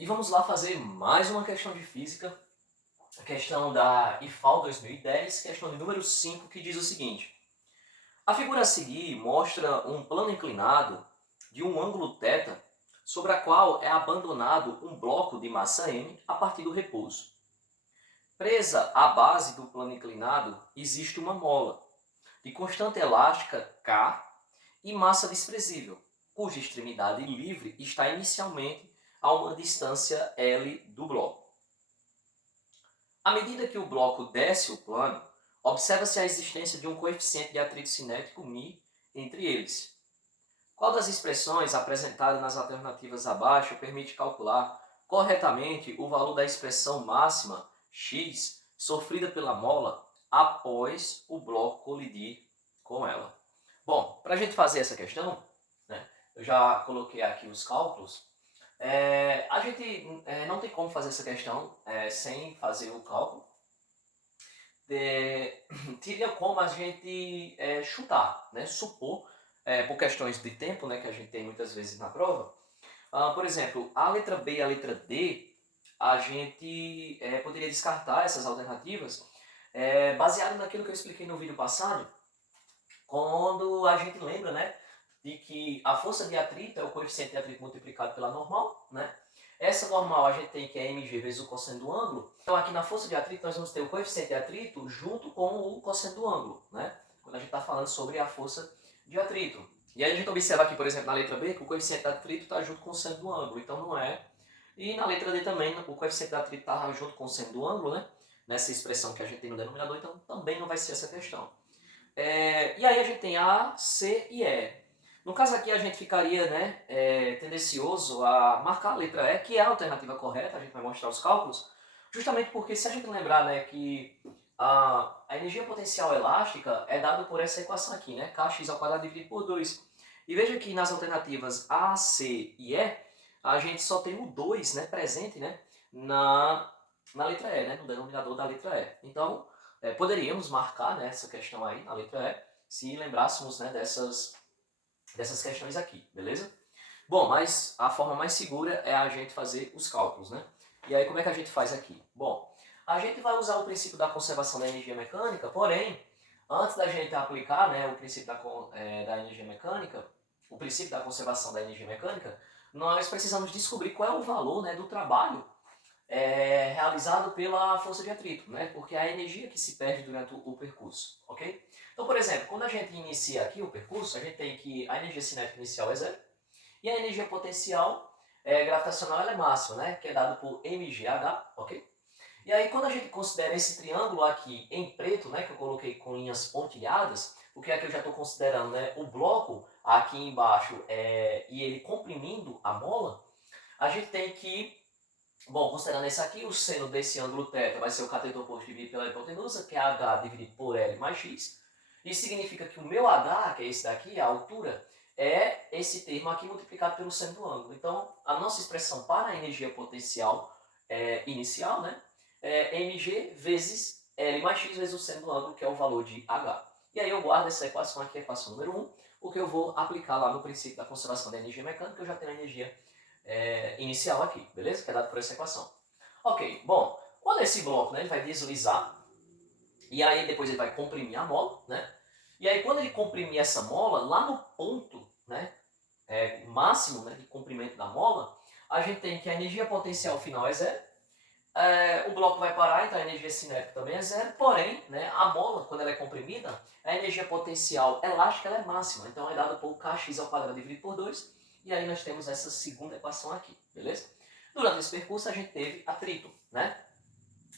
E vamos lá fazer mais uma questão de física, a questão da IFAL 2010, questão de número 5, que diz o seguinte. A figura a seguir mostra um plano inclinado de um ângulo θ sobre a qual é abandonado um bloco de massa m a partir do repouso. Presa à base do plano inclinado existe uma mola de constante elástica K e massa desprezível, cuja extremidade livre está inicialmente a uma distância L do bloco. À medida que o bloco desce o plano, observa-se a existência de um coeficiente de atrito cinético μ entre eles. Qual das expressões apresentadas nas alternativas abaixo permite calcular corretamente o valor da expressão máxima x sofrida pela mola após o bloco colidir com ela? Bom, para a gente fazer essa questão, né, eu já coloquei aqui os cálculos. A gente não tem como fazer essa questão sem fazer o cálculo. Teria como a gente chutar, né, supor, por questões de tempo, né, que a gente tem muitas vezes na prova. Por exemplo, a letra B e a letra D, a gente poderia descartar essas alternativas baseado naquilo que eu expliquei no vídeo passado, quando a gente lembra, né, de que a força de atrito é o coeficiente de atrito multiplicado pela normal, né? Essa normal a gente tem que é mg vezes o cosseno do ângulo. Então aqui na força de atrito nós vamos ter o coeficiente de atrito junto com o cosseno do ângulo, né? Quando a gente está falando sobre a força de atrito. E aí a gente observa aqui, por exemplo, na letra B, que o coeficiente de atrito está junto com o seno do ângulo, então não é. E na letra D também, o coeficiente de atrito está junto com o seno do ângulo, né? Nessa expressão que a gente tem no denominador, então também não vai ser essa questão. E aí a gente tem A, C e E. No caso aqui a gente ficaria, né, tendencioso a marcar a letra E, que é a alternativa correta, a gente vai mostrar os cálculos, justamente porque se a gente lembrar, né, que a energia potencial elástica é dada por essa equação aqui, né, kx² dividido por 2. E veja que nas alternativas A, C e E, a gente só tem o 2, né, presente, né, na letra E, né, no denominador da letra E. Então, poderíamos marcar, né, essa questão aí na letra E, se lembrássemos, né, dessas questões aqui, beleza? Bom, mas a forma mais segura é a gente fazer os cálculos, né? E aí como é que a gente faz aqui? Bom, a gente vai usar o princípio da conservação da energia mecânica, porém, antes da gente aplicar, né, o princípio da energia mecânica, o princípio da conservação da energia mecânica, nós precisamos descobrir qual é o valor, né, do trabalho realizado pela força de atrito, né? Porque é a energia que se perde durante o percurso, ok? Então, por exemplo, quando a gente inicia aqui o percurso, a gente tem que a energia cinética inicial é zero e a energia potencial gravitacional ela é máxima, né? Que é dado por mgh, ok? E aí, quando a gente considera esse triângulo aqui em preto, né, que eu coloquei com linhas pontilhadas, porque aqui eu já estou considerando, né, o bloco aqui embaixo e ele comprimindo a mola, a gente tem que, bom, considerando esse aqui, o seno desse ângulo θ vai ser o cateto oposto dividido pela hipotenusa, que é h dividido por L mais x. Isso significa que o meu h, que é esse daqui, a altura, é esse termo aqui multiplicado pelo seno do ângulo. Então, a nossa expressão para a energia potencial inicial, né, é mg vezes L mais x vezes o seno do ângulo, que é o valor de h. E aí eu guardo essa equação aqui, a equação número 1, porque eu vou aplicar lá no princípio da conservação da energia mecânica, eu já tenho a energia inicial aqui, beleza? Que é dado por essa equação. Ok, bom, quando esse bloco, né, ele vai deslizar, e aí depois ele vai comprimir a mola, né? E aí quando ele comprimir essa mola, lá no ponto, né, máximo, né, de comprimento da mola, a gente tem que a energia potencial final é zero, o bloco vai parar, então a energia cinética também é zero, porém, né, a mola, quando ela é comprimida, a energia potencial elástica ela é máxima, então é dada por kx² dividido por 2, e aí nós temos essa segunda equação aqui, beleza? Durante esse percurso a gente teve atrito, né?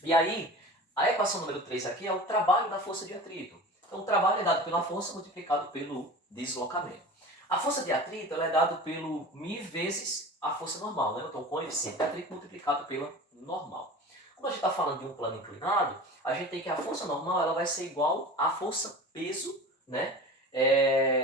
E aí, a equação número 3 aqui é o trabalho da força de atrito. Então o trabalho é dado pela força multiplicado pelo deslocamento. A força de atrito ela é dada pelo μ vezes a força normal, né? Então o coeficiente de atrito multiplicado pela normal. Como a gente está falando de um plano inclinado, a gente tem que a força normal ela vai ser igual à força peso, né?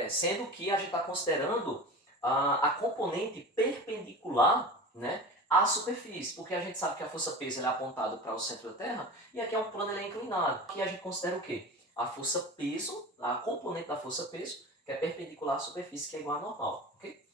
Sendo que a gente está considerando a componente perpendicular, né, à superfície, porque a gente sabe que a força peso é apontada para o centro da Terra e aqui é um plano ele é inclinado. Aqui a gente considera o quê? A força peso, a componente da força peso, que é perpendicular à superfície, que é igual à normal, ok?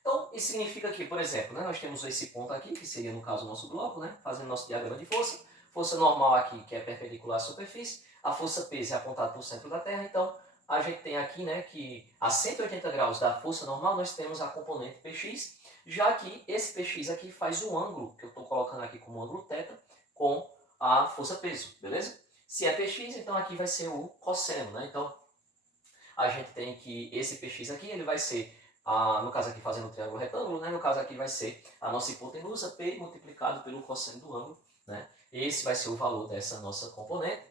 Então, Então, isso significa que, por exemplo, né, nós temos esse ponto aqui, que seria no caso o nosso bloco, né, fazendo nosso diagrama de força. Força normal aqui, que é perpendicular à superfície. A força peso é apontada para o centro da Terra. Então, a gente tem aqui, né, que a 180 graus da força normal, nós temos a componente Px, já que esse Px aqui faz o ângulo, que eu estou colocando aqui como ângulo θ, com a força peso, beleza? Se é Px, então aqui vai ser o cosseno, né? Então, a gente tem que esse Px aqui, ele vai ser, no caso aqui fazendo o triângulo retângulo, né? No caso aqui vai ser a nossa hipotenusa, P multiplicado pelo cosseno do ângulo, né? Esse vai ser o valor dessa nossa componente.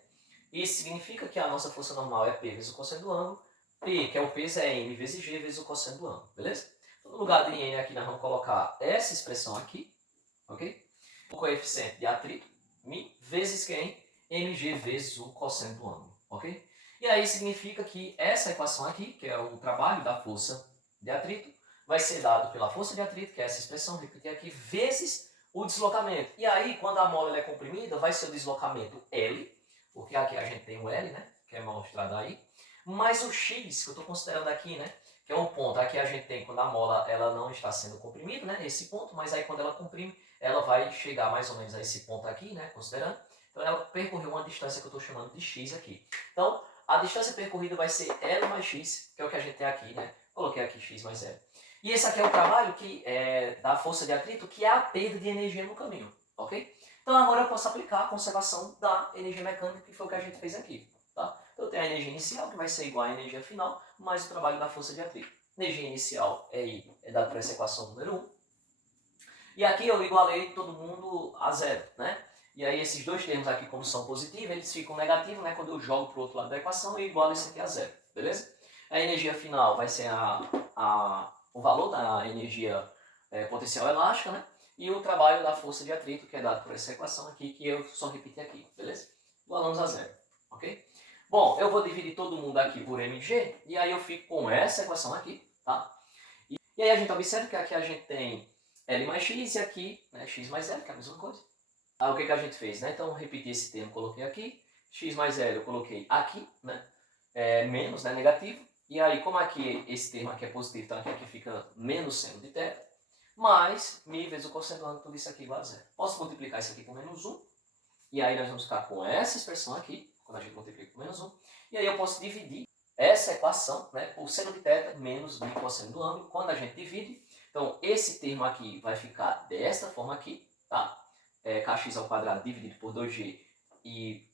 Isso significa que a nossa força normal é P vezes o cosseno do ângulo. P, que é o peso, é M vezes G vezes o cosseno do ângulo, beleza? Então, no lugar de N aqui, nós vamos colocar essa expressão aqui, ok? O coeficiente de atrito, μ, vezes quem? Mg vezes o cosseno do ângulo, ok? E aí significa que essa equação aqui, que é o trabalho da força de atrito, vai ser dado pela força de atrito, que é essa expressão, repetir aqui, vezes o deslocamento. E aí, quando a mola é comprimida, vai ser o deslocamento L, porque aqui a gente tem o L, né, que é mostrado aí, mais o X, que eu estou considerando aqui, né, que é um ponto. Aqui a gente tem quando a mola ela não está sendo comprimida, né, esse ponto, mas aí quando ela comprime, ela vai chegar mais ou menos a esse ponto aqui, né, considerando. Então ela percorreu uma distância que eu estou chamando de X aqui. Então, a distância percorrida vai ser L mais X, que é o que a gente tem aqui, né? Coloquei aqui X mais L. E esse aqui é o trabalho que da força de atrito, que é a perda de energia no caminho, ok? Então agora eu posso aplicar a conservação da energia mecânica, que foi o que a gente fez aqui, tá? Então eu tenho a energia inicial, que vai ser igual à energia final, mais o trabalho da força de atrito. Energia inicial é dada por essa equação número 1. E aqui eu igualei todo mundo a zero, né? E aí esses dois termos aqui, como são positivos, eles ficam negativos, né? Quando eu jogo para o outro lado da equação, eu igualo isso aqui a zero, beleza? A energia final vai ser o valor da energia potencial elástica, né? E o trabalho da força de atrito, que é dado por essa equação aqui, que eu só repeti aqui, beleza? Igualamos a zero, ok? Bom, eu vou dividir todo mundo aqui por mg, e aí eu fico com essa equação aqui, tá? E aí a gente observa que aqui a gente tem L mais X e aqui, né, X mais L, que é a mesma coisa. Aí o que a gente fez, né? Então, repeti esse termo, coloquei aqui. X mais L eu coloquei aqui, né? Menos, né? Negativo. E aí, como aqui esse termo aqui é positivo, então aqui fica menos seno de θ. Mais μ vezes o cosseno do ângulo, tudo isso aqui igual a zero. Posso multiplicar isso aqui por menos 1. E aí nós vamos ficar com essa expressão aqui, quando a gente multiplica por menos 1. E aí eu posso dividir essa equação, né, por seno de θ menos μ cosseno do ângulo. Quando a gente divide, então esse termo aqui vai ficar desta forma aqui, tá? Kx ao quadrado dividido por 2g e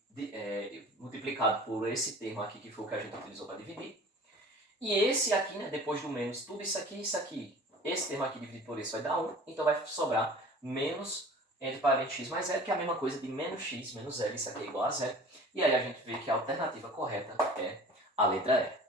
multiplicado por esse termo aqui, que foi o que a gente utilizou para dividir. E esse aqui, né, depois do menos, tudo isso aqui, esse termo aqui dividido por esse vai dar 1, então vai sobrar menos entre parênteses x mais zero, que é a mesma coisa de menos x menos L, isso aqui é igual a zero. E aí a gente vê que a alternativa correta é a letra E.